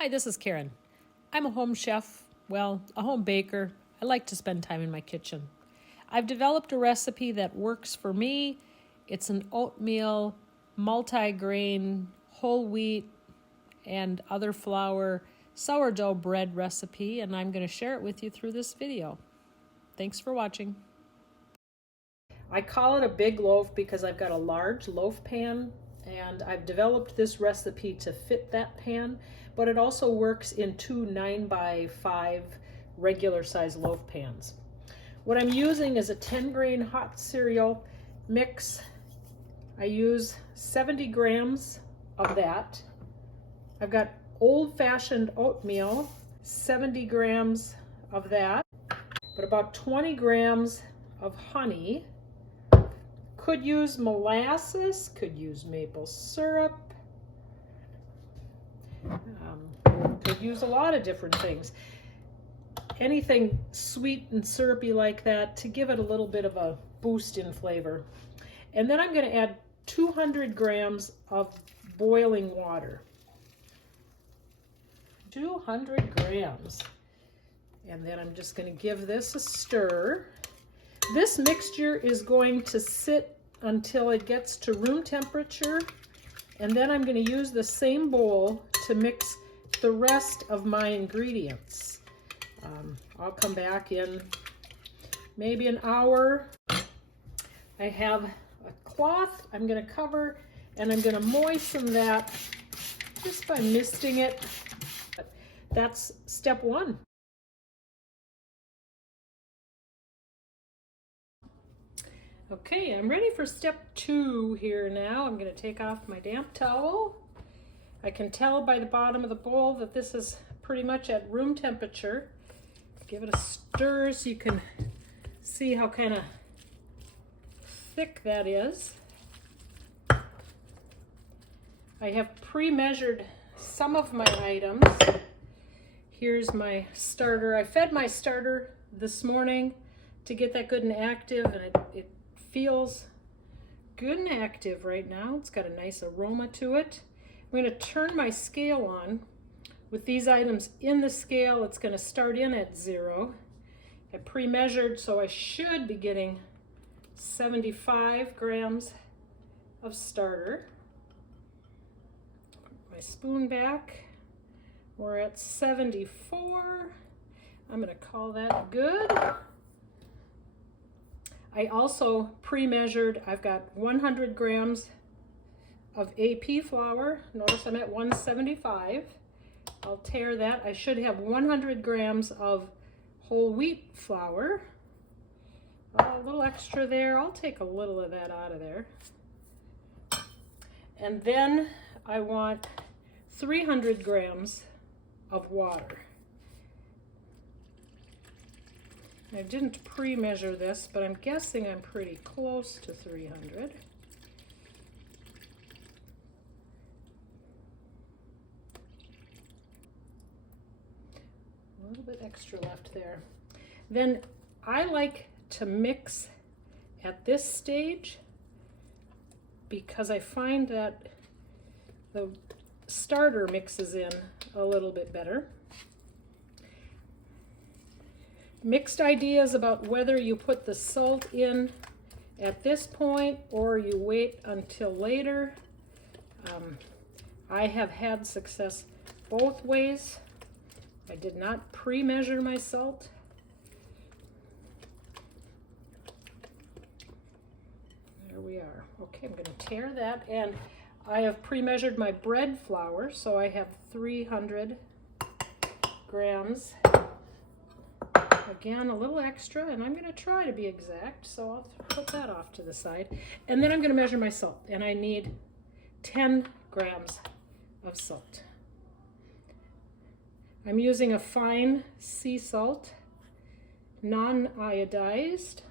Hi, this is Karen. I'm a home chef, a home baker. I like to spend time in my kitchen. I've developed a recipe that works for me. It's an oatmeal, multi-grain, whole wheat, and other flour sourdough bread recipe, and I'm going to share it with you through this video. Thanks for watching. I call it a big loaf because I've got a large loaf pan, and I've developed this recipe to fit that pan, but it also works in two 9x5 regular size loaf pans. What I'm using is a 10-grain hot cereal mix. I use 70 grams of that. I've got old-fashioned oatmeal, 70 grams of that, but about 20 grams of honey. Could use molasses, could use maple syrup, could use a lot of different things. Anything sweet and syrupy like that to give it a little bit of a boost in flavor. And then I'm going to add 200 grams of boiling water. 200 grams. And then I'm just going to give this a stir. This mixture is going to sit until it gets to room temperature, and then I'm going to use the same bowl to mix the rest of my ingredients. I'll come back in maybe an hour. I have a cloth I'm going to cover, and I'm going to moisten that just by misting it. That's step one. Okay, I'm ready for step two here now. I'm going to take off my damp towel. I can tell by the bottom of the bowl that this is pretty much at room temperature. Give it a stir so you can see how kind of thick that is. I have pre-measured some of my items. Here's my starter. I fed my starter this morning to get that good and active, and it feels good and active right now. It's got a nice aroma to it. I'm going to turn my scale on. With these items in the scale, it's going to start in at 0. I pre-measured, so I should be getting 75 grams of starter. Put my spoon back. We're at 74. I'm going to call that good. I also pre-measured, I've got 100 grams of AP flour. Notice I'm at 175. I'll tare that. I should have 100 grams of whole wheat flour. A little extra there. I'll take a little of that out of there. And then I want 300 grams of water. I didn't pre-measure this, but I'm guessing I'm pretty close to 300. A little bit extra left there. Then I like to mix at this stage because I find that the starter mixes in a little bit better. Mixed ideas about whether you put the salt in at this point or you wait until later. I have had success both ways. I did not pre-measure my salt. There we are. Okay, I'm going to tare that, and I have pre-measured my bread flour, so I have 300 grams. Again, a little extra, and I'm going to try to be exact, so I'll put that off to the side. And then I'm going to measure my salt, and I need 10 grams of salt. I'm using a fine sea salt, non-iodized.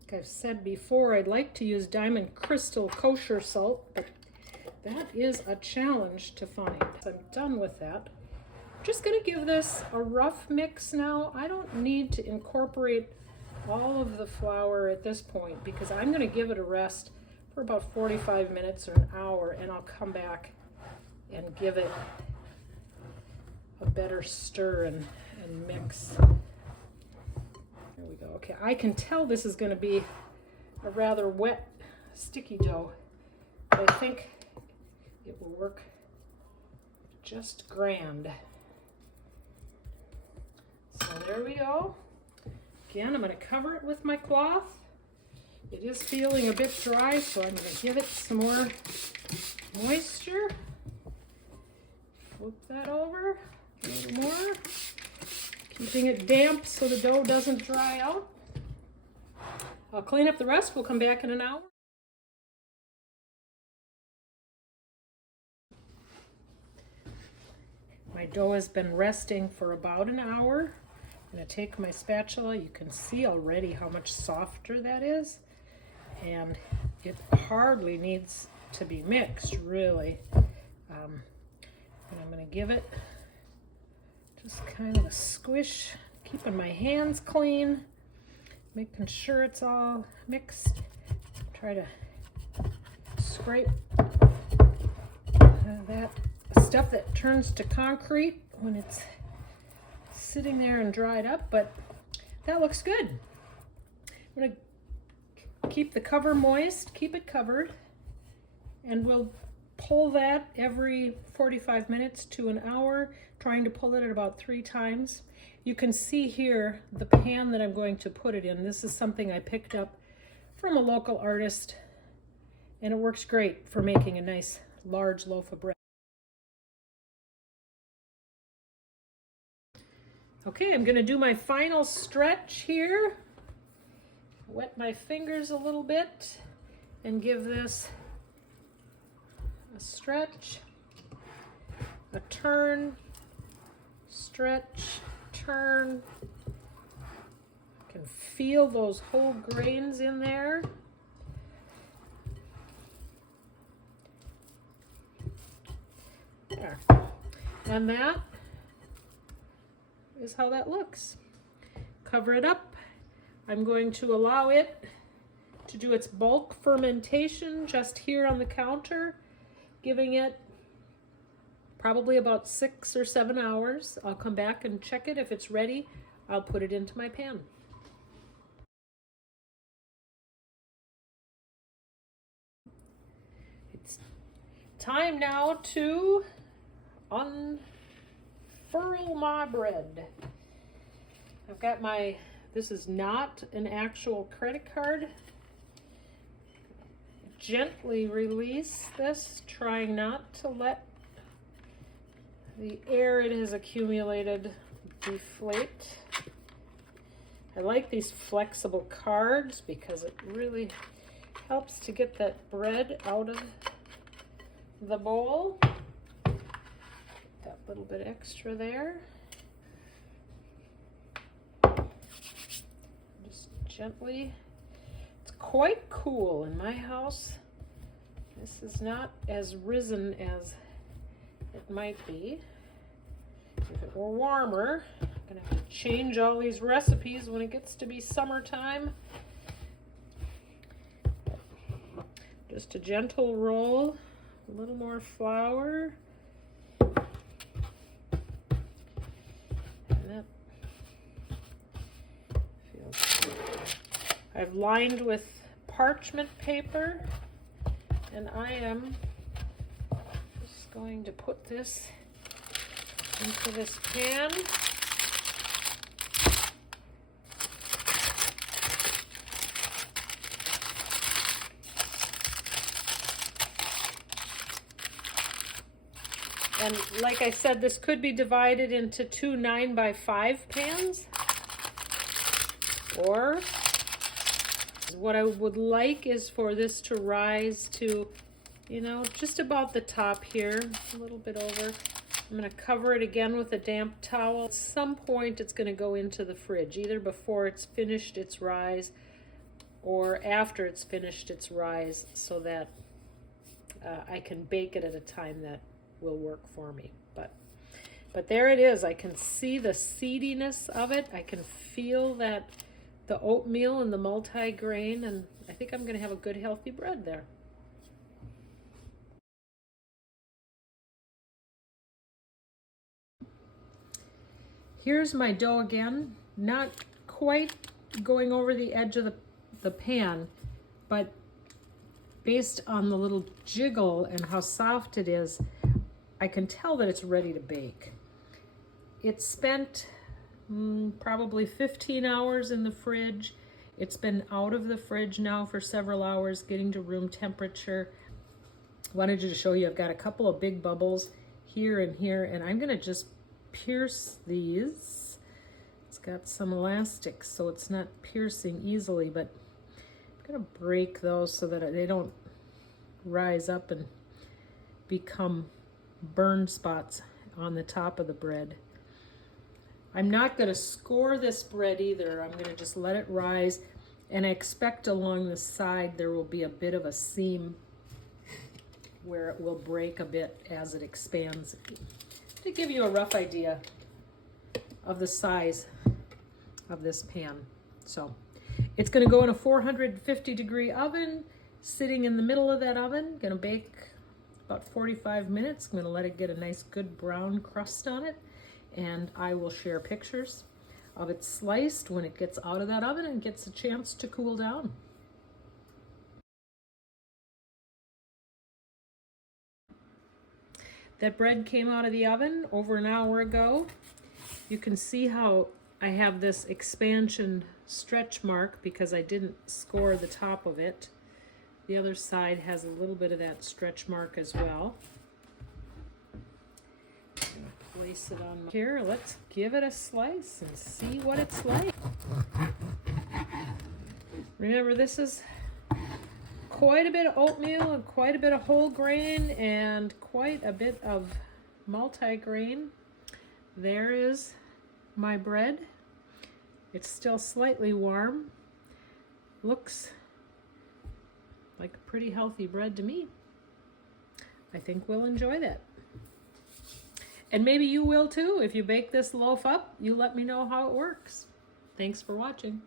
Like I've said before, I'd like to use Diamond Crystal kosher salt, but that is a challenge to find. I'm done with that. I'm just going to give this a rough mix now. I don't need to incorporate all of the flour at this point because I'm going to give it a rest for about 45 minutes or an hour, and I'll come back and give it a better stir and mix. There we go. Okay, I can tell this is going to be a rather wet, sticky dough, but I think it will work just grand. So there we go. Again, I'm going to cover it with my cloth. It is feeling a bit dry, so I'm going to give it some more moisture. Flip that over a little more, keeping it damp so the dough doesn't dry out. I'll clean up the rest. We'll come back in an hour. My dough has been resting for about an hour. I'm going to take my spatula. You can see already how much softer that is. And it hardly needs to be mixed, really. And I'm going to give it just kind of a squish, keeping my hands clean, making sure it's all mixed. Try to scrape that stuff that turns to concrete when it's sitting there and dried up, but that looks good. I'm going to keep the cover moist, keep it covered, and we'll pull that every 45 minutes to an hour, trying to pull it at about 3 times. You can see here the pan that I'm going to put it in. This is something I picked up from a local artist, and it works great for making a nice large loaf of bread. Okay, I'm going to do my final stretch here. Wet my fingers a little bit and give this a stretch, a turn, stretch, turn. I can feel those whole grains in there. There. And that is how that looks. Cover it up. I'm going to allow it to do its bulk fermentation just here on the counter, giving it probably about 6 or 7 hours. I'll come back and check it. If it's ready, I'll put it into my pan. It's time now to unfurl my bread. I've got my, this is not an actual credit card. Gently release this, trying not to let the air it has accumulated deflate. I like these flexible cards because it really helps to get that bread out of the bowl. That little bit extra there. Just gently. It's quite cool in my house. This is not as risen as it might be. If it were warmer, I'm gonna have to change all these recipes when it gets to be summertime. Just a gentle roll, a little more flour. And that feels good. I've lined with parchment paper, and I am just going to put this into this pan. And like I said, this could be divided into 2 9x5 pans. Or what I would like is for this to rise to, you know, just about the top here, a little bit over. I'm going to cover it again with a damp towel. At some point it's going to go into the fridge, either before it's finished its rise or after it's finished its rise, so that I can bake it at a time that will work for me. But there it is. I can see the seediness of it. I can feel that the oatmeal and the multi-grain, and I think I'm going to have a good healthy bread there. Here's my dough again, not quite going over the edge of the pan, but based on the little jiggle and how soft it is, I can tell that it's ready to bake. It's spent probably 15 hours in the fridge. It's been out of the fridge now for several hours, getting to room temperature. Wanted to show you, I've got a couple of big bubbles here and here, and I'm gonna just pierce these. It's got some elastic, so it's not piercing easily, but I'm gonna break those so that they don't rise up and become burn spots on the top of the bread. I'm not going to score this bread either. I'm going to just let it rise, and I expect along the side there will be a bit of a seam where it will break a bit as it expands. To give you a rough idea of the size of this pan. So it's going to go in a 450 degree oven, sitting in the middle of that oven. Going to bake about 45 minutes. I'm going to let it get a nice good brown crust on it, and I will share pictures of it sliced when it gets out of that oven and gets a chance to cool down. That bread came out of the oven over an hour ago. You can see how I have this expansion stretch mark because I didn't score the top of it. The other side has a little bit of that stretch mark as well. Place it on here. Let's give it a slice and see what it's like. Remember, this is quite a bit of oatmeal and quite a bit of whole grain and quite a bit of multigrain. There is my bread. It's still slightly warm. Looks like a pretty healthy bread to me. I think we'll enjoy that. And maybe you will too. If you bake this loaf up, you let me know how it works. Thanks for watching.